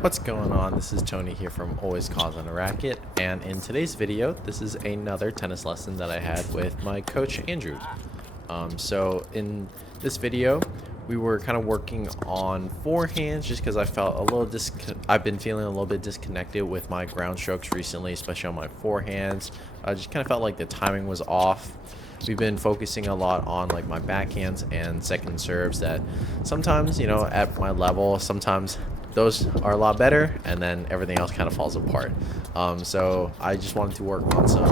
What's going on? This is Tony here from Always Cause on a Racket, and in today's video, this is another tennis lesson that I had with my coach Andrew. So in this video, we were kind of working on forehands just because I felt a little I've been feeling a little bit disconnected with my ground strokes recently, especially on my forehands. I just kind of felt like the timing was off. We've been focusing a lot on like my backhands and second serves that sometimes, at my level, sometimes those are a lot better and then everything else kind of falls apart. So I just wanted to work on some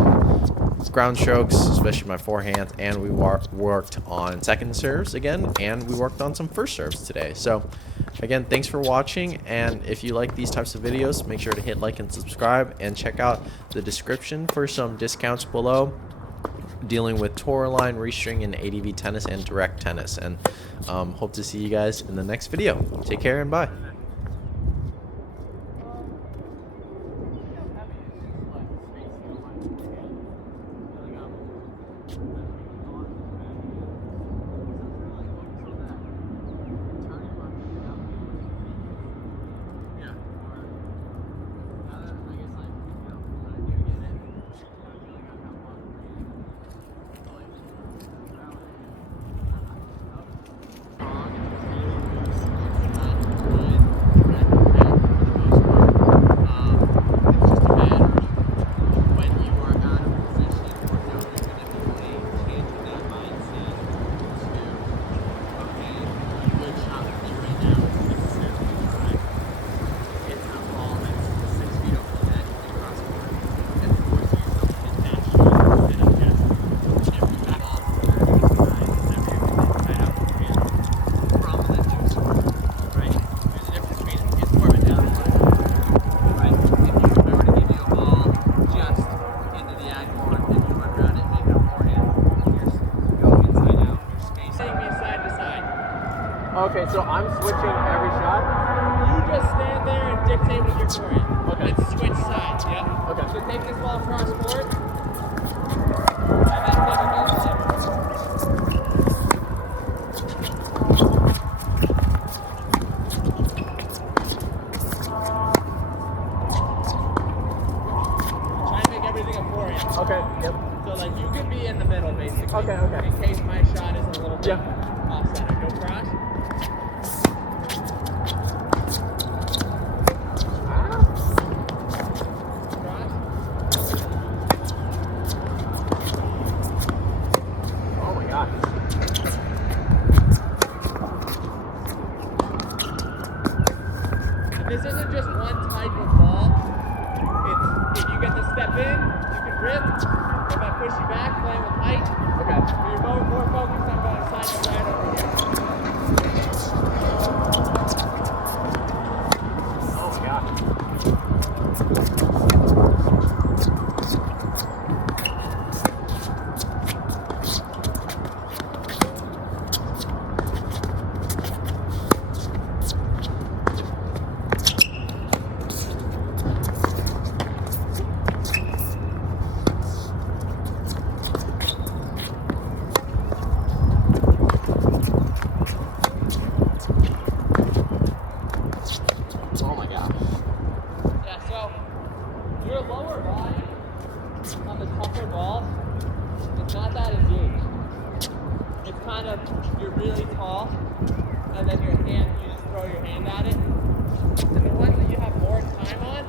ground strokes, especially my forehands, and we worked on second serves again, and we worked on some first serves today. So again, thanks for watching, and if you like these types of videos, make sure to hit like and subscribe, and check out the description for some discounts below dealing with Toroline, restring, and ADV tennis and direct tennis. And hope to see you guys in the next video. Take care and bye. Okay, so I'm switching every shot? You just stand there and dictate with your forehand. Okay. And switch sides, yeah? Okay. So take this ball across court. And then take it down the line. Try and make everything a forehand. Okay, yep. So like you could be in the middle basically. Okay. In case my shot is a little bit off center. Go cross. This isn't just one type of ball. It's if you get to step in, you can rip. If I push you back, playing with height. Okay. But you're more focused on going side to side over here. Oh my gosh. Your lower body on the tougher balls, it's not that engaged. It's kind of, you're really tall, and then your hand, you just throw your hand at it. And the ones that you have more time on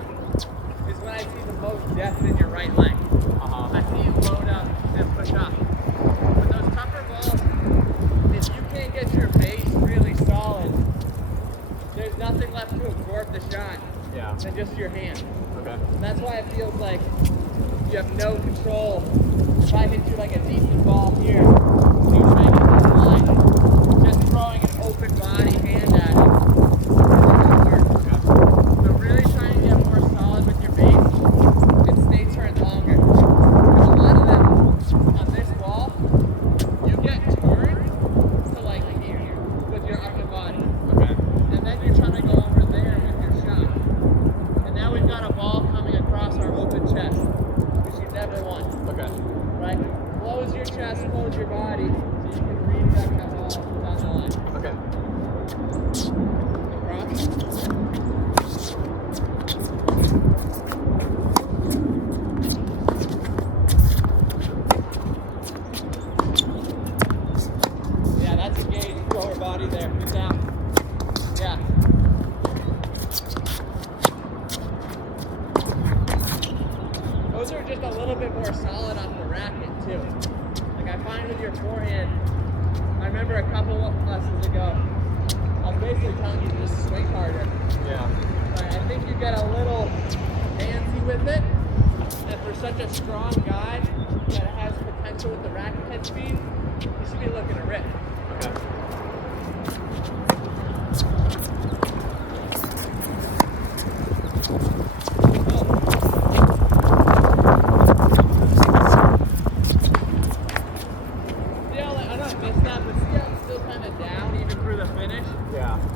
is when I see the most depth in your right leg. I see you load up and push up. But those tougher balls, if you can't get your base really solid, there's nothing left to absorb the shot than just your hand. Okay. And that's why it feels like you have no control. If I hit you like a decent ball here, you're trying to hit the line. Just throwing an open body hand at it. So really trying to get more solid with your base and stay turned longer. Because a lot of them on this ball, you get turned to like here with your upper body. Okay. And then you're trying to go over there with your shot. And now we've got a ball coming across our open chest, which you never want. Okay. Right? Close your chest, close your body, so you can read that ball down the line. Okay. get a little handsy with it. And for such a strong guy that has potential with the racket head speed, you should be looking to rip. Okay.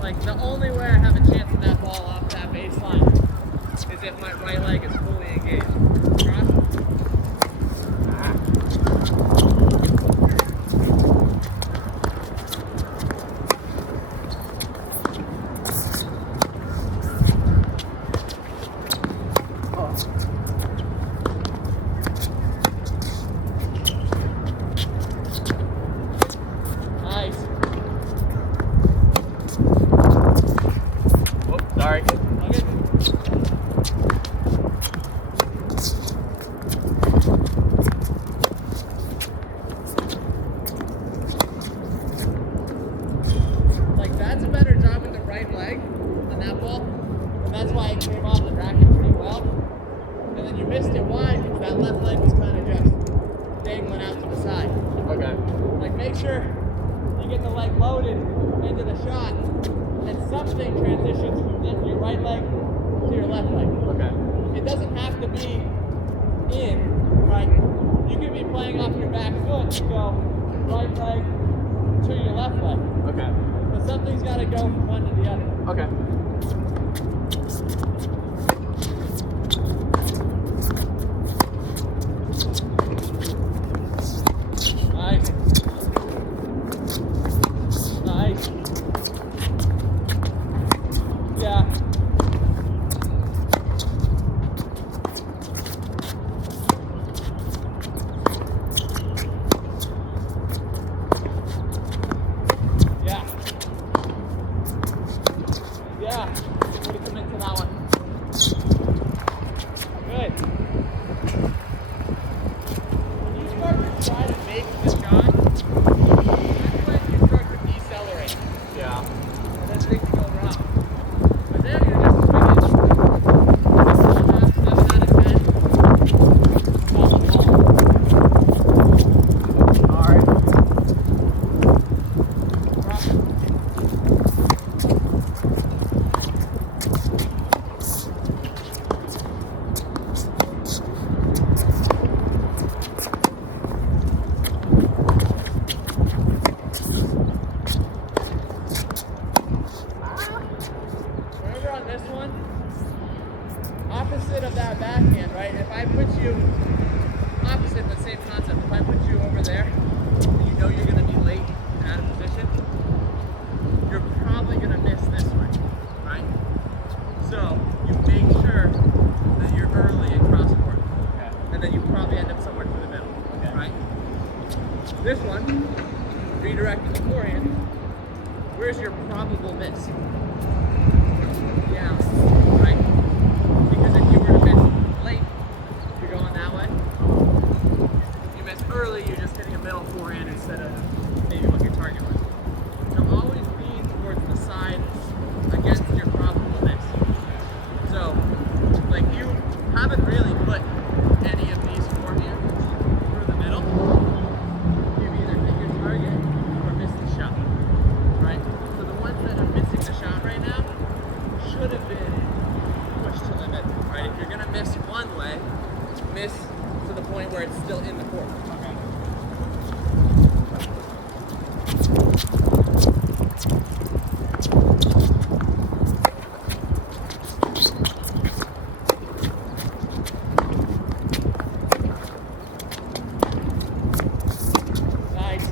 Like, the only way I have a chance of that ball off that baseline is if my right leg is fully engaged. Cross. Nice. Whoops, sorry. Okay. Like, that's a better job with the right leg than that ball. And that's why it came off the racket pretty well. And then you missed it wide because that left leg was kind of just dangling out to the side. Okay. Like, make sure you get the leg loaded into the shot and something transitions from your right leg to your left leg. Okay. It doesn't have to be in, right? You could be playing off your back foot and go right leg to your left leg. Okay. But something's got to go from one to the other. Okay. Nice. Nice. Yeah. Yeah. Yeah. Way to commit to that one. Good. When you start to try to make the shot, that's when you start to decelerate. Yeah. And then things go wrong. But then you're just swinging 7 out of 10. Alright. Remember on this one, opposite of that backhand, right? If I put you, opposite but same concept, if I put you over there, and you know you're going to be late and out of position, you're probably going to miss this way, right? So you make sure that you're early in cross court, Okay. and then you probably end up somewhere through the middle, Okay. right? This one, redirecting the forehand, where's your probable miss? Yeah, right? Because if you were to miss late, you're going that way. If you miss early, you're just hitting a middle forehand instead of maybe what your target was. So always lean towards the side against your probable miss. So, like, you haven't really put any of these forehands through the middle. You've either hit your target or missed the shot, right? So the ones that are missing the shot right now should have been pushed to the middle, right? If you're gonna miss one way, miss to the point where it's still in the court. Okay. Nice.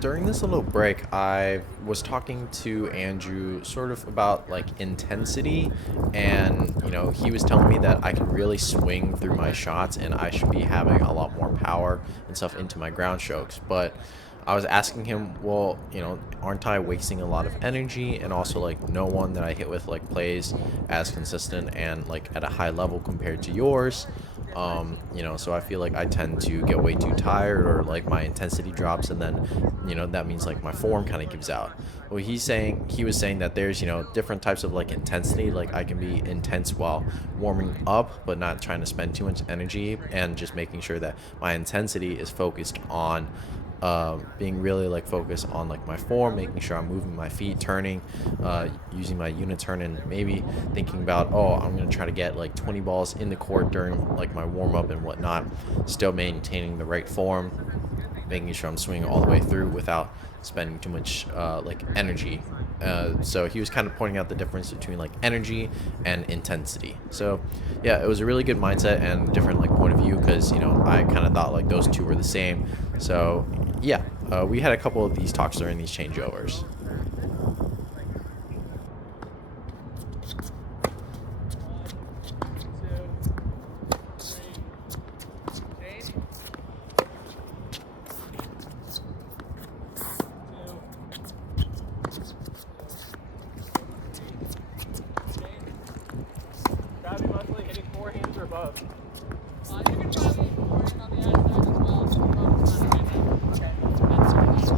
during this little break, I was talking to Andrew sort of about like intensity, and he was telling me that I can really swing through my shots and I should be having a lot more power and stuff into my ground strokes. But I was asking him, well, aren't I wasting a lot of energy? And also, like, no one that I hit with like plays as consistent and like at a high level compared to yours. So I feel like I tend to get way too tired, or like my intensity drops, and then that means like my form kind of gives out. Well, he was saying that there's different types of like intensity. Like I can be intense while warming up, but not trying to spend too much energy, and just making sure that my intensity is focused on being really like focused on like my form, making sure I'm moving my feet, turning, using my unit turn, and maybe thinking about, oh, I'm gonna try to get like 20 balls in the court during like my warm up and whatnot, still maintaining the right form, making sure I'm swinging all the way through without spending too much like energy. So he was kind of pointing out the difference between like energy and intensity. So yeah, it was a really good mindset and different like point of view, because I kind of thought like those two were the same. So yeah, we had a couple of these talks during these changeovers. Gotta be mostly hitting forehands or above. You can try the forehand on the outside as well. So you focus on it. Okay. That's just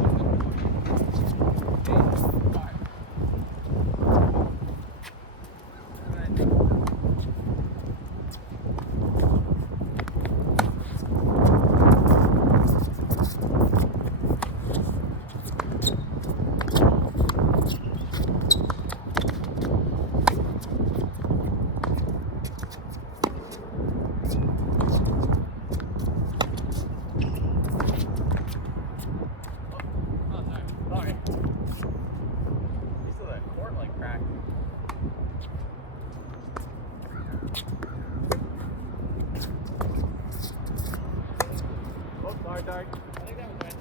Sorry. You still that court like cracked. Oh, sorry. I think that was right.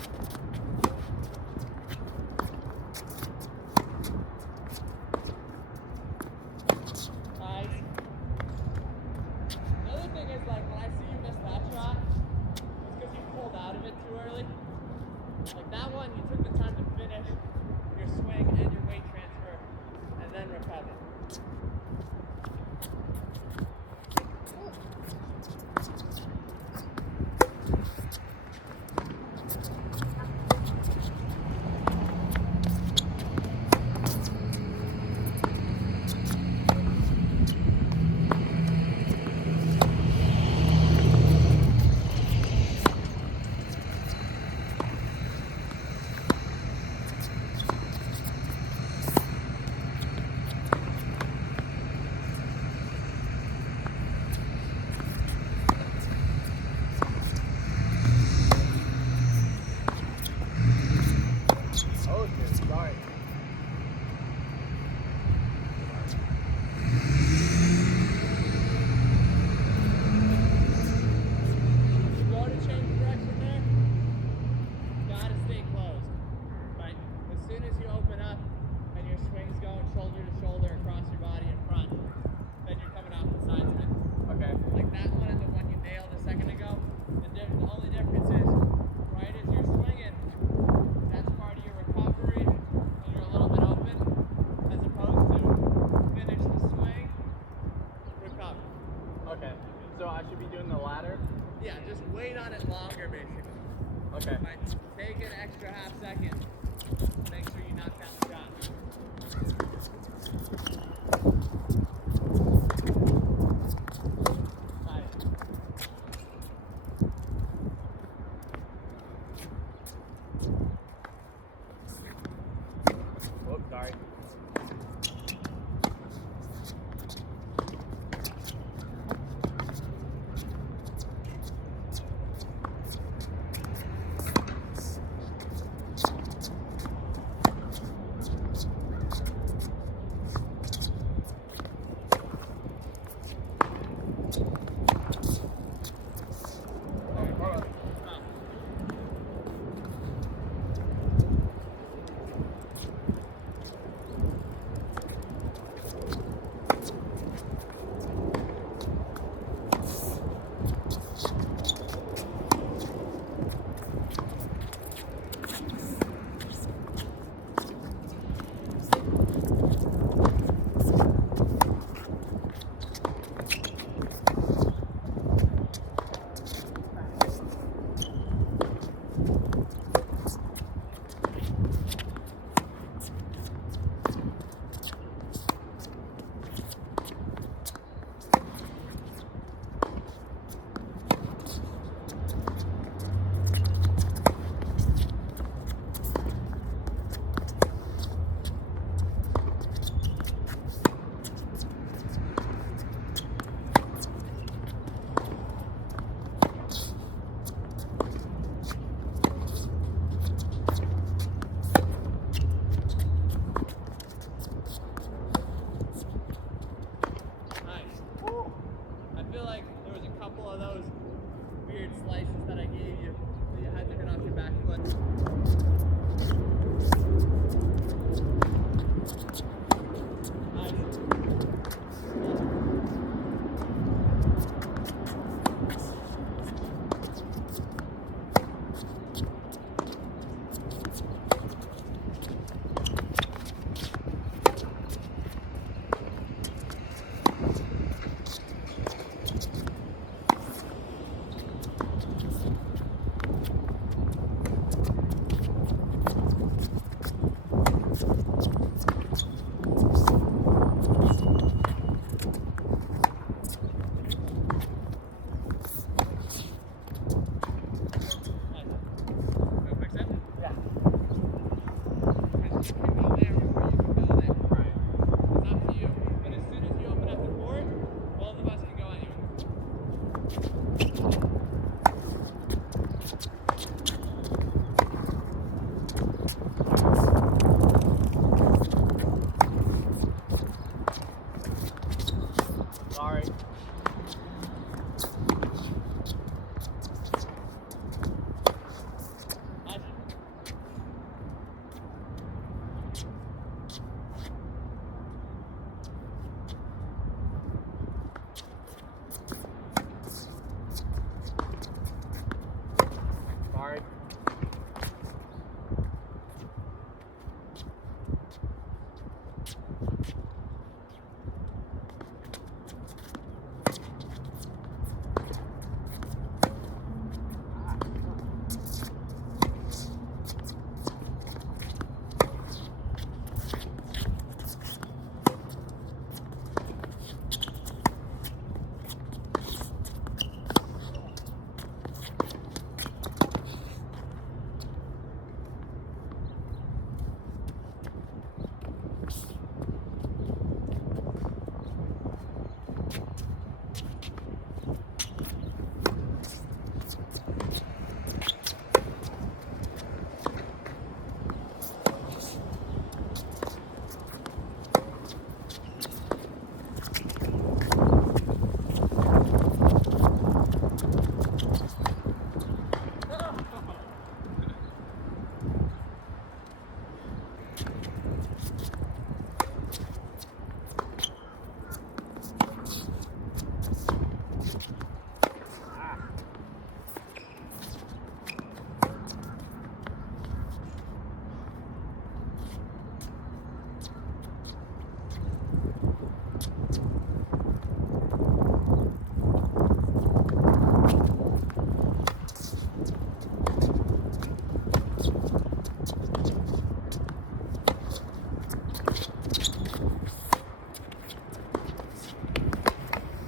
Nice. Another thing is, like, when I see you miss that shot, it's because you pulled out of it too early. Like that one, you took the time to finish your swing and your weight transfer, and then recover. Yeah, just wait on it longer, basically. Okay. Right. Take an extra half second. Make sure you knock down the shot. Whoops, sorry. you can go there before you can go there. Right. It's up to you. But as soon as you open up the court, both of us can go anywhere. Sorry. Sorry.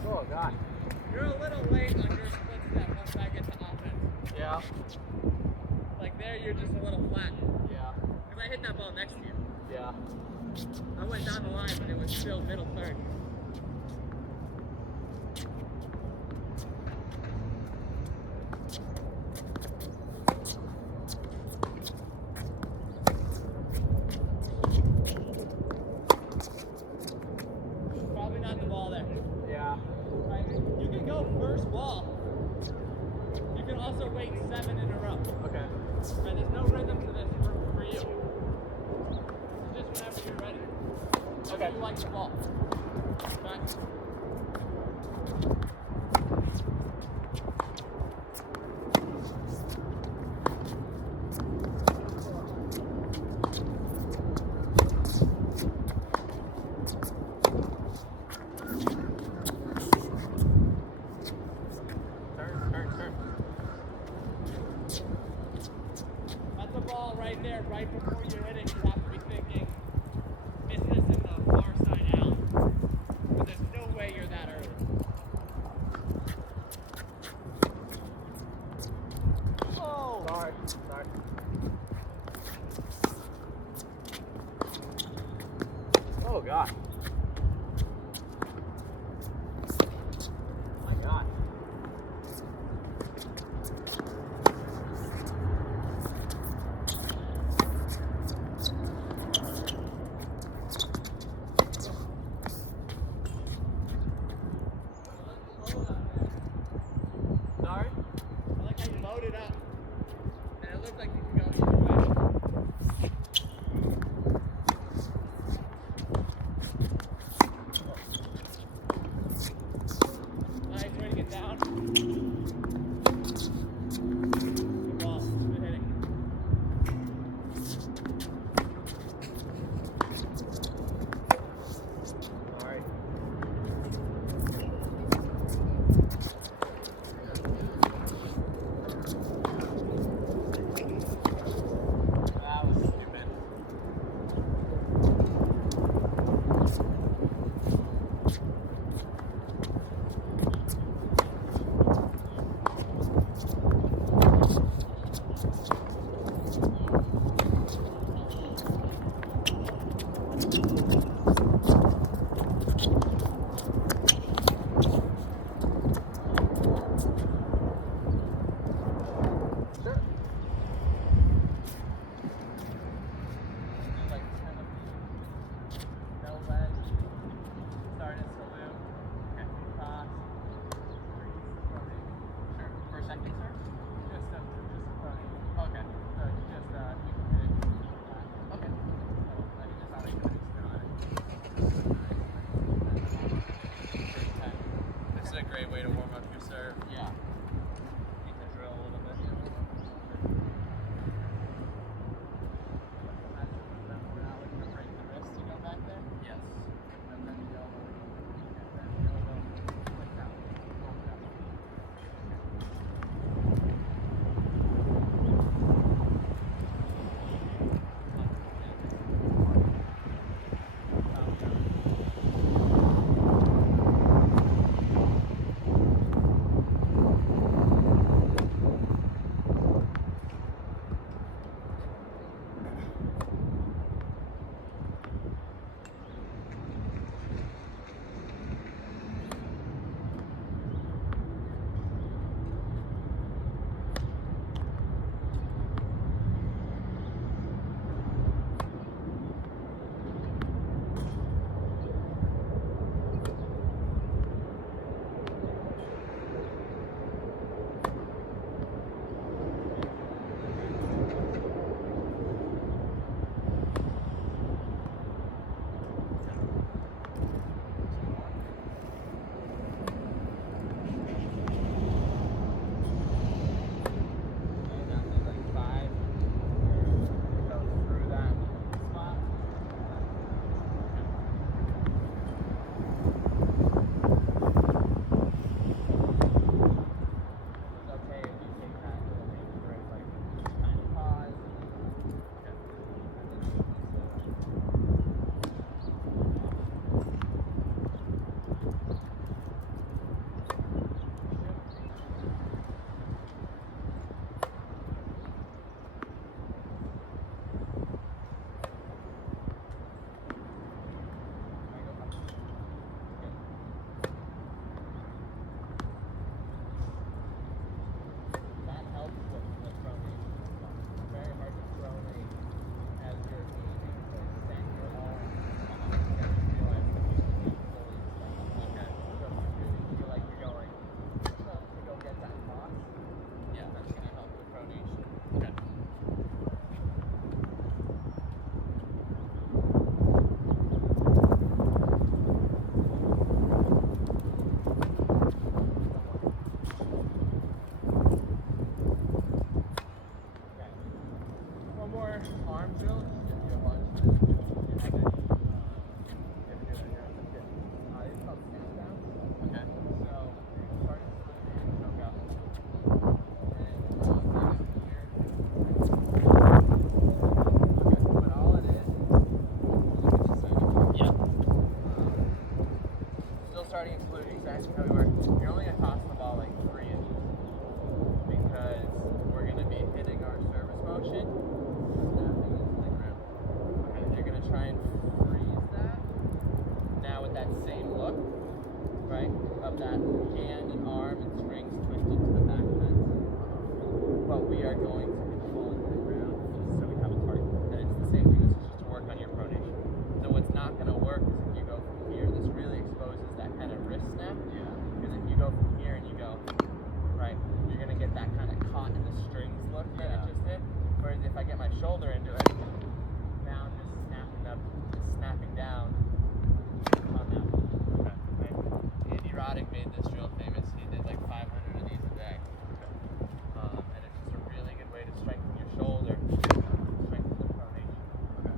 Oh God. You're a little late on your split step once I get to offense. Yeah. Like there, you're just a little flat. Yeah. Because I hit that ball next to you. Yeah. I went down the line, but it was still middle third. Probably not the ball there. Yeah. Right. You can go first ball. You can also wait 7 in a row. Okay. Right, there's no rhythm to this for you. It's just whenever you're ready. Okay. You like the ball. Okay. Turn. That's the ball right there, right before you hit it. You have to be thinking, is this in the far side out? But there's no way you're that early. Oh! Sorry. Oh God. My God. Sorry? I like how you loaded up. And it looked like you could go either way. Starting including exactly how we work. You're only going to toss the ball like 3 inches because we're going to be hitting our service motion, snapping into the ground. Okay, you're going to try and freeze that. Now with that same look, right, of that hand and arm and strings twisted to the back fence. But we are going to control into the ground just so we have a target. And it's the same thing. This is just to work on your pronation. So what's not going to work is if you go from here, this really exposes that kind of wrist snap. Yeah. Because if you go from here and you go, right, you're going to get that kind of caught in the strings look that it just did. Whereas if I get my shoulder into it, now I'm just snapping up, just snapping down on that one. Okay. Right. Andy Roddick made this drill famous. He did like 500 of these a day. Okay. And it's just a really good way to strengthen your shoulder, strengthen the pronation. Okay.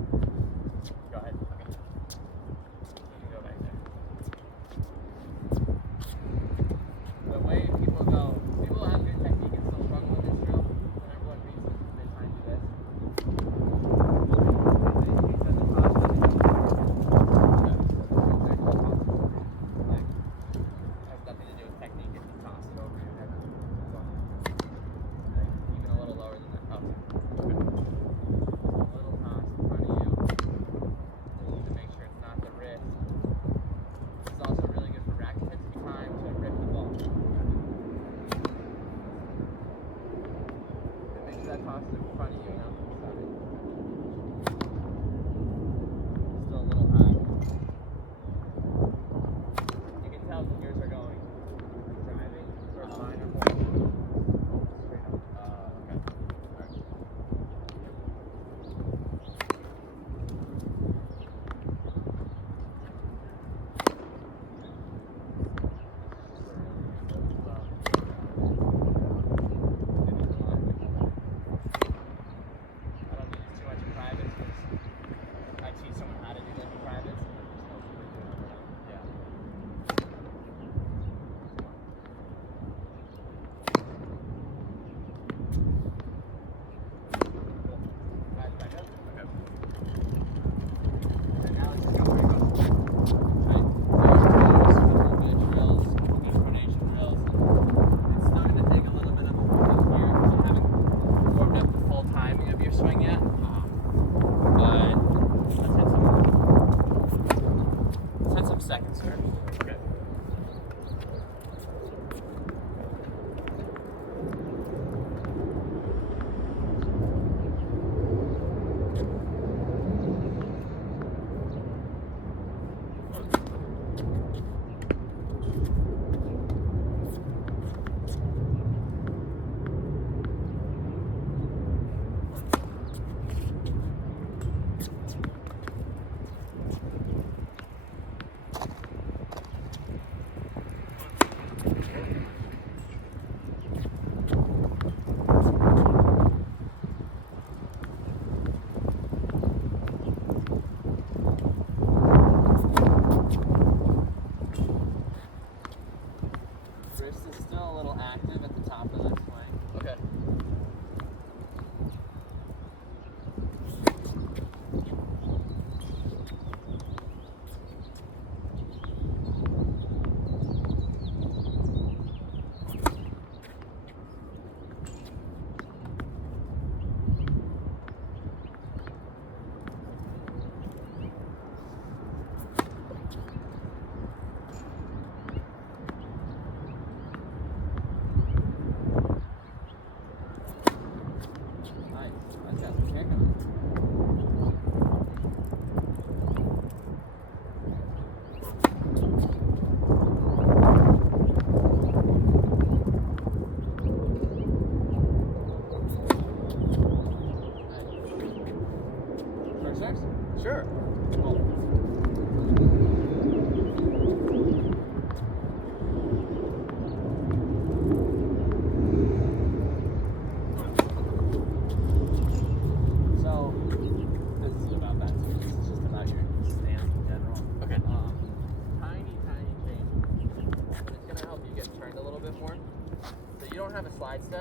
Go ahead. Okay. You can go back there. The way people go, people have good technique and still struggle with this drill. The number one reason is they try and do this. Has nothing to do with technique if you toss it over your head. Like, even a little lower than that. Oh. Okay. A little toss in front of you. You need to make sure it's not the wrist. This is also really good for racket hits if you time to rip the ball. And make sure that toss is in front of you, not to the side. Still a little high. You can tell the gears are going driving or line or point. Straight up. Okay. Alright. I don't do this too much in privates because I teach someone how to do that in privates. Yeah. Right, back up. Okay. And now let's just go where you go. Right. There's a little bit of drills, a little bit of pronation drills. It's starting to take a little bit of a warm up here because you haven't warmed up the full timing of your swing yet. But let's hit some seconds here. Okay. Wrist is still a little active at the top of that swing. Okay. Nice. That's got some kick on it. Nice. Short six? Sure. Cool. So, this is about that.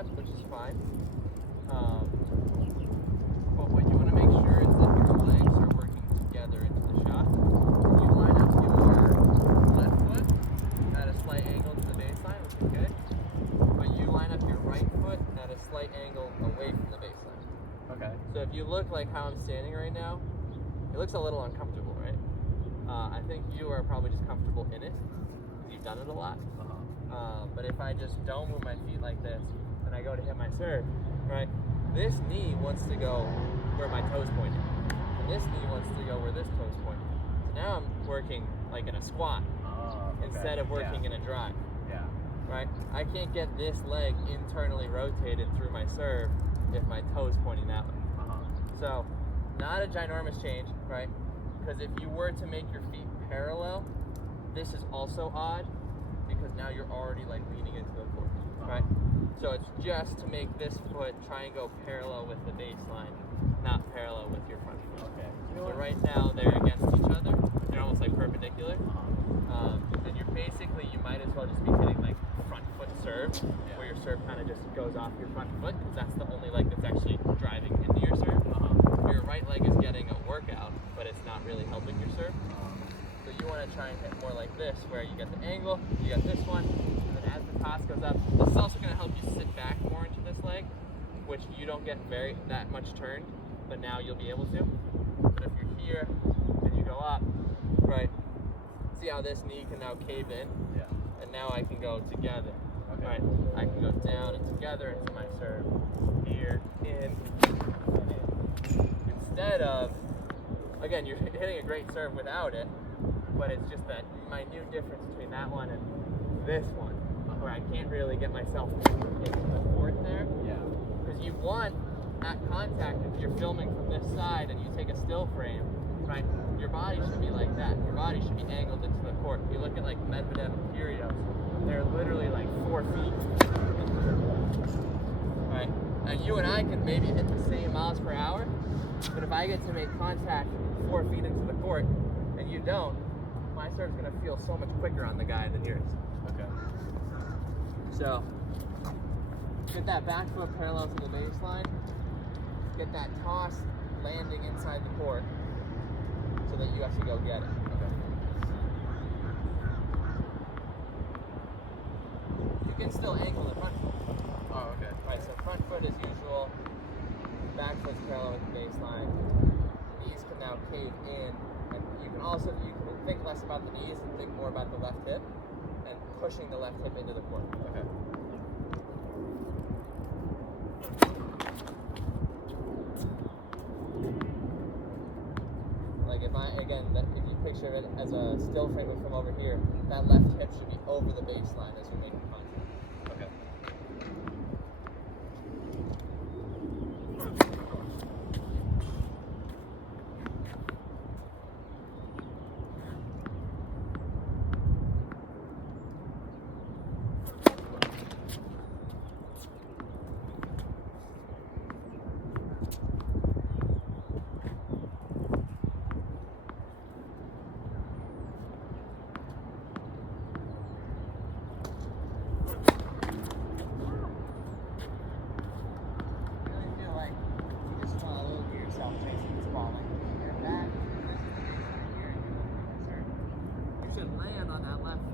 steps, which is fine. But what you want to make sure is that your legs are working together into the shot. You line up your left foot at a slight angle to the baseline, which is good. But you line up your right foot at a slight angle away from the baseline. Okay. So if you look like how I'm standing right now, it looks a little uncomfortable, right? I think you are probably just comfortable in it. You've done it a lot. But if I just don't move my feet like this, and I go to hit my serve, right? This knee wants to go where my toes pointing. And this knee wants to go where this toes pointing. So now I'm working like in a squat instead of working in a drive. Yeah. Right? I can't get this leg internally rotated through my serve if my toes pointing that way. So, not a ginormous change, right? Because if you were to make your feet parallel, this is also odd because now you're already like leaning into the court, right? So it's just to make this foot try and go parallel with the baseline, not parallel with your front foot. Okay. So right now they're against each other. They're almost like perpendicular. And you're basically, you might as well just be hitting like front foot serve, where your serve kind of just goes off your front foot because that's the only leg that's actually driving into your serve. Your right leg is getting a workout, but it's not really helping your serve. So you want to try and hit more like this, where you get the angle, you got this one, and then as the toss goes up, this is also going to help you sit back more into this leg, which you don't get that much turned, but now you'll be able to. But if you're here and you go up, right, see how this knee can now cave in? Yeah. And now I can go together. Okay. Right, I can go down and together into my serve. Here, in, and in. Instead of, again, you're hitting a great serve without it, but it's just that minute difference between that one and this one, where I can't really get myself into the court there. Yeah. Because you want at contact, if you're filming from this side and you take a still frame, right, your body should be like that. Your body should be angled into the court. If you look at like Medvedev and Kyrgios, they're literally like 4 feet into the court. Right? And you and I can maybe hit the same miles per hour, but if I get to make contact 4 feet into the court and you don't, my serve's gonna feel so much quicker on the guy than yours. Okay. So, get that back foot parallel to the baseline, get that toss landing inside the court so that you actually go get it. Okay. You can still angle the front foot. Oh, okay. Right, so front foot as usual, back foot's parallel with the baseline. Knees can now cave in, and you can think less about the knees and think more about the left hip, and pushing the left hip into the court. Okay. Like if you picture it as a still frame from over here, that left hip should be over the baseline as you're making contact. Okay.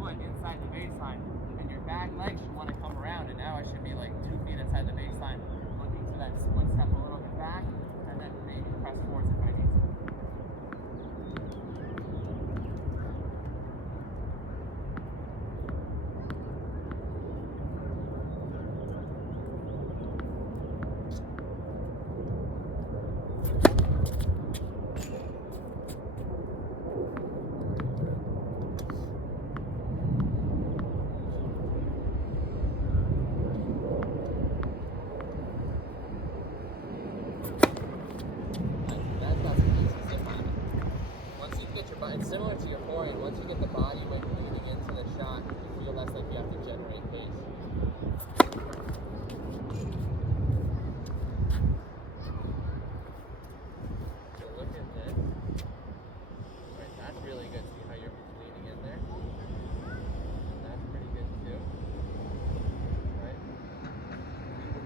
Inside the baseline, and your back leg should want to come around, and now I should be like 2 feet inside the baseline, looking for that split step a little bit back, and then maybe press forwards if I need to. It's similar to your forehand. Once you get the body weight leading into the shot, you feel less like you have to generate pace. So look at this. Right, that's really good. See how you're leaning in there? And that's pretty good too. Right? You can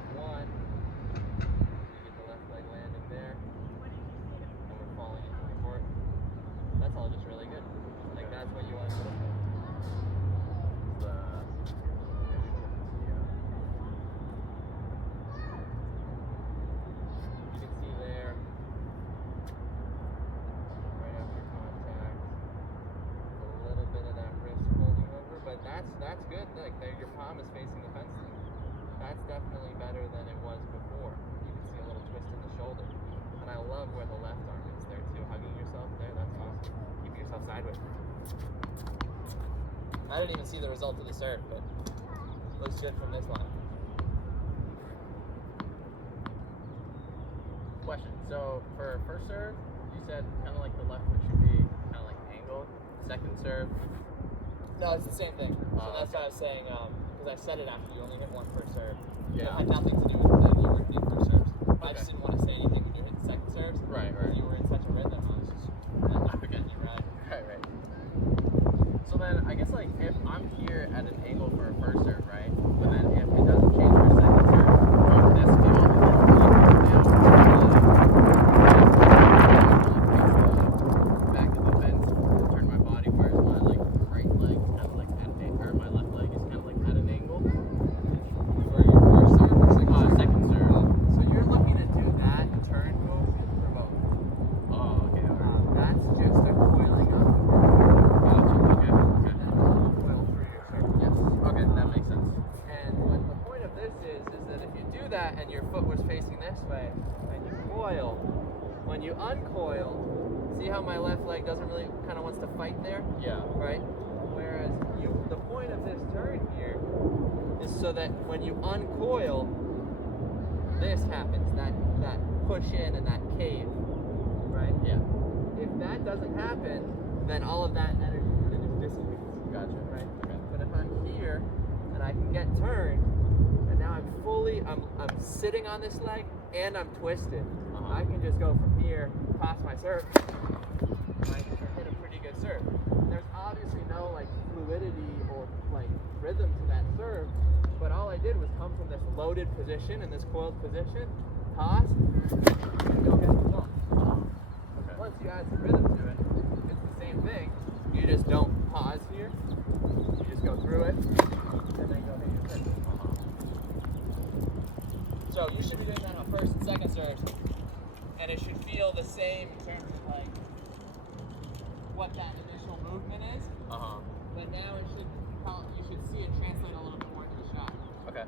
like your palm is facing the fence. That's definitely better than it was before. You can see a little twist in the shoulder. And I love where the left arm is there too. Hugging yourself there, that's awesome. Keeping yourself sideways. I didn't even see the result of the serve, but looks good from this line. Question. So for first serve, you said kind of like the left foot should be kind of like angled. Second serve. No, it's the same thing. So that's what I was saying, because I said it after you only hit one first serve. Yeah. It had nothing to do with that you were hitting first serves. I Okay. just didn't want to say anything when you hit the second serves. Right. You were in such a rhythm, I was just getting you right. Right. So then I guess like if I'm here at an angle for a first serve, right? But then if it doesn't change for a second serve, would this feel a little back of the fence to turn my body where my like right leg is kind of like at an or my left leg is kind of like at an angle? For your first serve or second serve? So you're looking to do that turn motion for both. Oh, okay. That's just a coiling up. Gotcha. Okay. Coil through your serve. Yes. Okay, that makes sense. And what the point of this is that if you do that and your foot was facing this way and you coil, when you uncoil, see how my left leg doesn't really kind of wants to fight there? Yeah. Right? Whereas the point of this turn here is so that when you uncoil, this happens, that push in and that cave, right? Yeah. If that doesn't happen, then all of that energy kind of just dissipates. Gotcha. Right? Okay. But if I'm here and I can get turned, and now I'm sitting on this leg and I'm twisted, I can just go from here, pass my serve, and I can hit a pretty good serve. There's obviously no like fluidity or like rhythm to that serve, but all I did was come from this loaded position and this coiled position, toss, and go get the result. Okay. Once you add some rhythm to it, it's the same thing. You just don't pause here. You just go through it, and then go hit your serve. So you should be doing that on first and second serve, and it should feel the same in terms of like what that initial movement is. But now you should see it translate a little bit more to the shot. Okay.